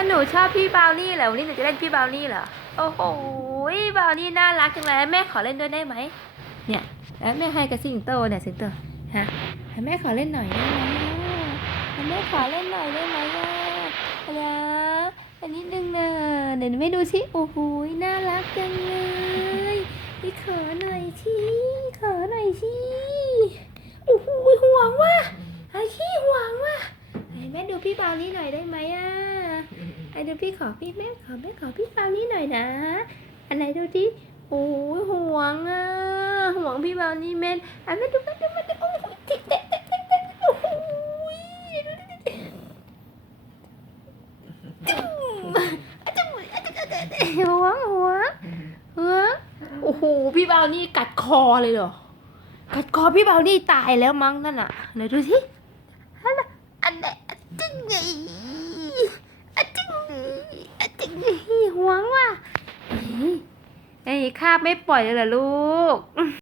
ะหนูชอบพี่บาวนี่เหรอวันนี้หนูจะเล่นพี่บาวนี่เหรอ โอ้โหบาวนี่น่ารักจังเลยแม่ขอเล่นด้วยได้ไหม เนี่ยแล้วแม่ให้กับสิงโตเนี่ยสิงโตฮะให้แม่ขอเล่นหน่อยได้ไหมแม่ขอเล่นหน่อยได้ไหมอะนะอันนี้ดึงนะเดี๋ยวแม่ดูสิโอ้โหน่ารักจังเลยนี่ขอหน่อยสิขอหน่อยสิโอ้โหห่วงว่ะไอ้ขี้ห่วงว่ะให้แม่ดูพี่บาวนี่หน่อยได้ไหมอะ ไอ้ดูพี่ขอพี่แม่ขอแม่ขอพี่บาวนี่หน่อยนะอันไหนดูดิโอ้ยห่วงอะห่วงพี่บาวนี่แม่อันแม่ดูแม่ดูแม่ดูโอ้โหติดเต้นเต้นเต้นโอ้โหดูดิจุ๊บอะจุ๊บอะจุ๊บห่วงห่วงห่วงโอ้โหพี่บาวนี่กัดคอเลยเหรอกัดคอพี่บาวนี่ตายแล้วมั้งนั่นอะไหนดูสิอันน่ะอันไหนอะจึงไงอะจึงอะจึงห่วงว่ะเฮ้ย ไอ้คาบไม่ปล่อยเลยเหรอลูก